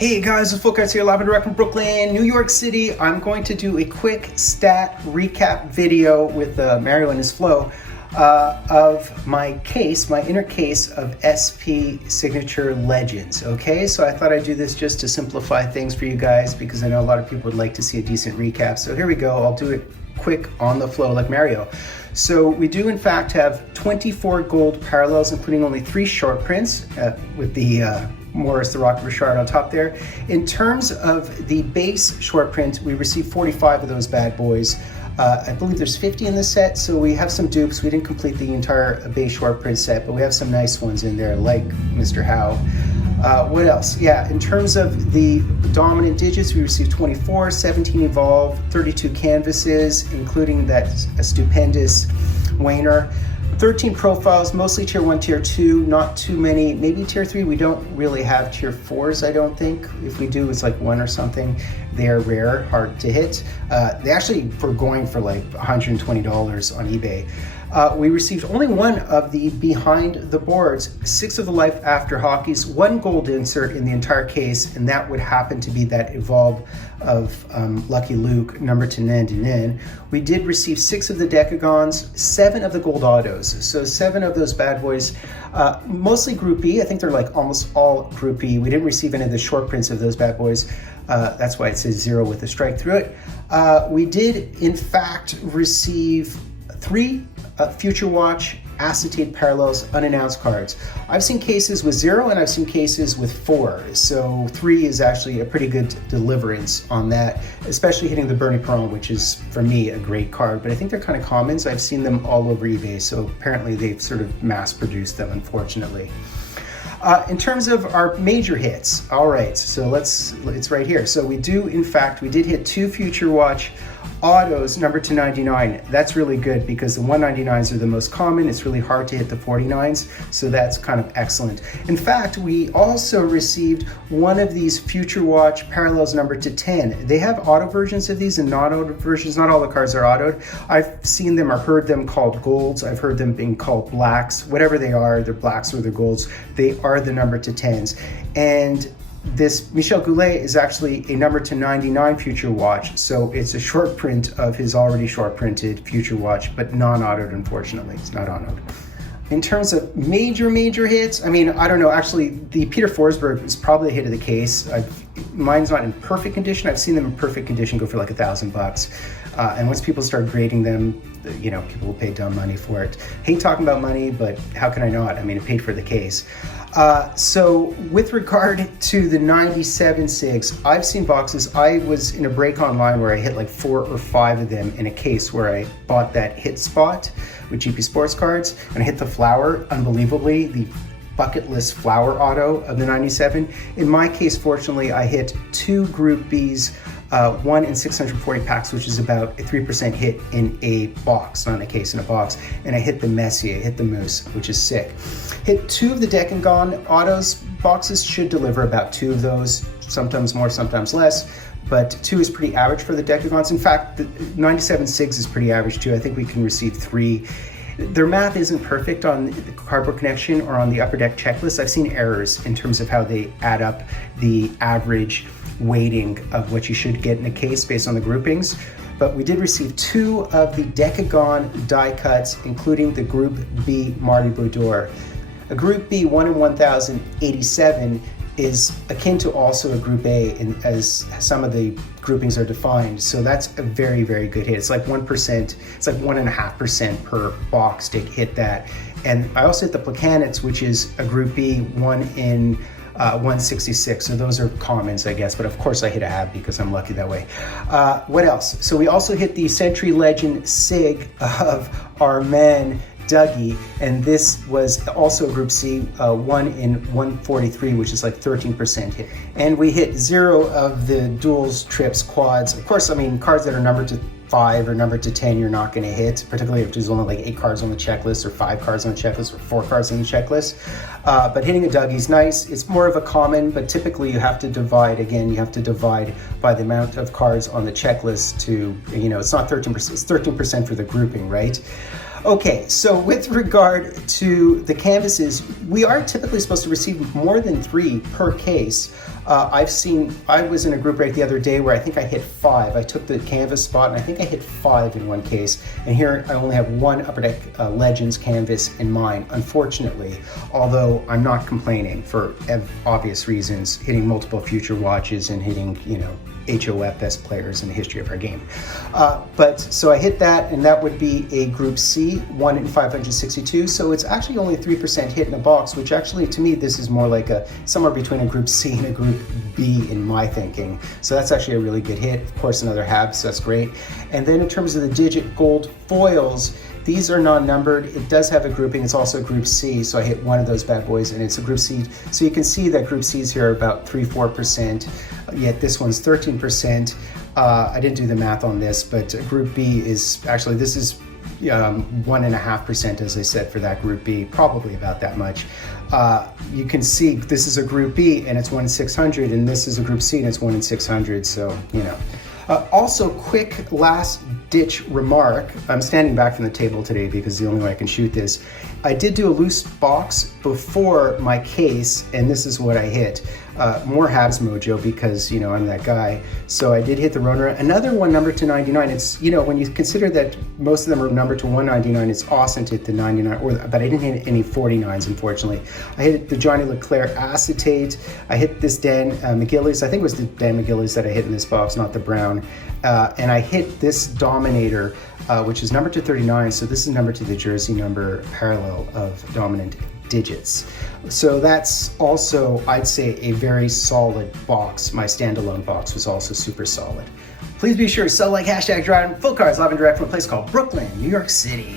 Hey guys, it's Fultoncards here, live and direct from Brooklyn, New York City. I'm going to do a quick stat recap video with Mario and his flow of my case, my inner case of SP Signature Legends, okay? So I thought I'd do this just to simplify things for you guys because I know a lot of people would like to see a decent recap. So here we go, I'll do it quick on the flow like Mario. So we do in fact have 24 gold parallels, including only 3 short prints with the Morris the Rocket Richard on top there. In terms of the base short print, we received 45 of those bad boys. I believe there's 50 in the set, so we have some dupes. We didn't complete the entire base short print set, but we have some nice ones in there, like Mr. Howe. What else? Yeah, in terms of the dominant digits, we received 24, 17 evolve, 32 canvases, including that stupendous Wainer. 13 profiles, mostly tier 1, tier 2, not too many, maybe tier 3. We don't really have tier 4s, I don't think. If we do, it's like 1 or something. They are rare, hard to hit. They actually were going for like $120 on eBay. We received only 1 of the behind the boards, 6 of the life after hockeys, 1 gold insert in the entire case, and that would happen to be that evolve of Lucky Luke, number to Nandinin. We did receive 6 of the decagons, 7 of the gold autos. So 7 of those bad boys, mostly Group B. I think they're like almost all Group B. We didn't receive any of the short prints of those bad boys. That's why it says 0 with a strike through it. We did in fact receive 3 Future Watch acetate parallels unannounced cards. I've seen cases with 0 and I've seen cases with 4. So 3 is actually a pretty good deliverance on that, especially hitting the Bernie Perron, which is for me a great card, but I think they're kind of commons. I've seen them all over eBay, so apparently they've sort of mass produced them, unfortunately. In terms of our major hits, all right, so it's right here. So we did hit 2 Future Watch autos, number to 99. That's really good because the 199s are the most common. It's really hard to hit the 49s, so that's kind of excellent. In fact, we also received 1 of these Future Watch parallels number to 10. They have auto versions of these and non-auto versions. Not all the cards are autoed. I've seen them or heard them called golds. I've heard them being called blacks. Whatever they are, they're blacks or they're golds. They are the number to 10s. And this Michel Goulet is actually a number to 99 Future Watch, so it's a short print of his already short printed Future Watch, but non-autoed, unfortunately. It's not autoed. In terms of major hits, I mean, I don't know, actually, the Peter Forsberg is probably a hit of the case. Mine's not in perfect condition. I've seen them in perfect condition go for like $1,000. And once people start grading them, you know, people will pay dumb money for it. Hate talking about money, but how can I not? I mean, it paid for the case. So with regard to the 97 SIGs, I've seen boxes. I was in a break online where I hit like 4 or 5 of them in a case where I bought that hit spot with GP Sports Cards, and I hit the flower, unbelievably, the bucket list flower auto of the 97. In my case, fortunately, I hit 2 Group Bs, 1 in 640 packs, which is about a 3% hit in a box, not in a case, in a box. And I hit the Messier, hit the Moose, which is sick. Hit 2 of the Deck and Gone autos. Boxes should deliver about 2 of those, sometimes more, sometimes less. But 2 is pretty average for the Decagons. In fact, the 97 SIGs is pretty average too. I think we can receive 3. Their math isn't perfect on the Cardboard Connection or on the Upper Deck checklist. I've seen errors in terms of how they add up the average weighting of what you should get in a case based on the groupings. But we did receive 2 of the Decagon die cuts, including the Group B Marty Boudoir. A Group B 1 in 1,087 is akin to also a Group A, as some of the groupings are defined. So that's a very good hit. It's like 1%, it's like 1.5% per box to hit that. And I also hit the Placanets, which is a Group B 1 in 166. So those are commons, I guess, but of course I hit a hab because I'm lucky that way. What else? So we also hit the Century Legend SIG of our man Dougie, and this was also a Group C, 1 in 143, which is like 13% hit. And we hit 0 of the duals, trips, quads. Of course, I mean, cards that are numbered to 5 or numbered to 10, you're not going to hit, particularly if there's only like 8 cards on the checklist or 5 cards on the checklist or 4 cards on the checklist. But hitting a Dougie's nice. It's more of a common, but typically you have to divide, again, you have to divide by the amount of cards on the checklist to, you know, it's not 13%, it's 13% for the grouping, right? Okay, so with regard to the canvases, we are typically supposed to receive more than 3 per case. I was in a group break the other day where I think I hit 5. I took the canvas spot and I think I hit 5 in one case. And here I only have one Upper Deck Legends canvas in mine, unfortunately, although I'm not complaining for obvious reasons, hitting multiple future watches and hitting, HOF best players in the history of our game. So I hit that, and that would be a Group C, 1 in 562. So it's actually only 3% hit in a box, which actually, to me, this is more like somewhere between a Group C and a Group B in my thinking. So that's actually a really good hit. Of course, another half, so that's great. And then in terms of the digit gold foils, these are non-numbered. It does have a grouping. It's also a Group C, so I hit one of those bad boys, and it's a Group C. So you can see that Group C's here are about 3-4%, yet this one's 13%. I didn't do the math on this, but Group B is actually, this is 1.5%, as I said, for that Group B, probably about that much. You can see this is a Group B, and it's 1 in 600, and this is a Group C, and it's 1 in 600, so, also, quick last ditch remark. I'm standing back from the table today because the only way I can shoot this. I did do a loose box before my case, and this is what I hit. More Habs mojo because, I'm that guy. So I did hit the Rona. Another one numbered to 99. It's, when you consider that most of them are numbered to 199, it's awesome to hit the 99, but I didn't hit any 49s, unfortunately. I hit the Johnny Leclerc acetate. I hit this Dan McGillies. I think it was the Dan McGillies that I hit in this box, not the brown. And I hit this Dominator, which is numbered to 39. So this is numbered to the jersey number parallel of dominant digits. So that's also, I'd say, a very solid box. My standalone box was also super solid. Please be sure to sell, like, hashtag, drive, Fultoncards live and direct from a place called Brooklyn, New York City.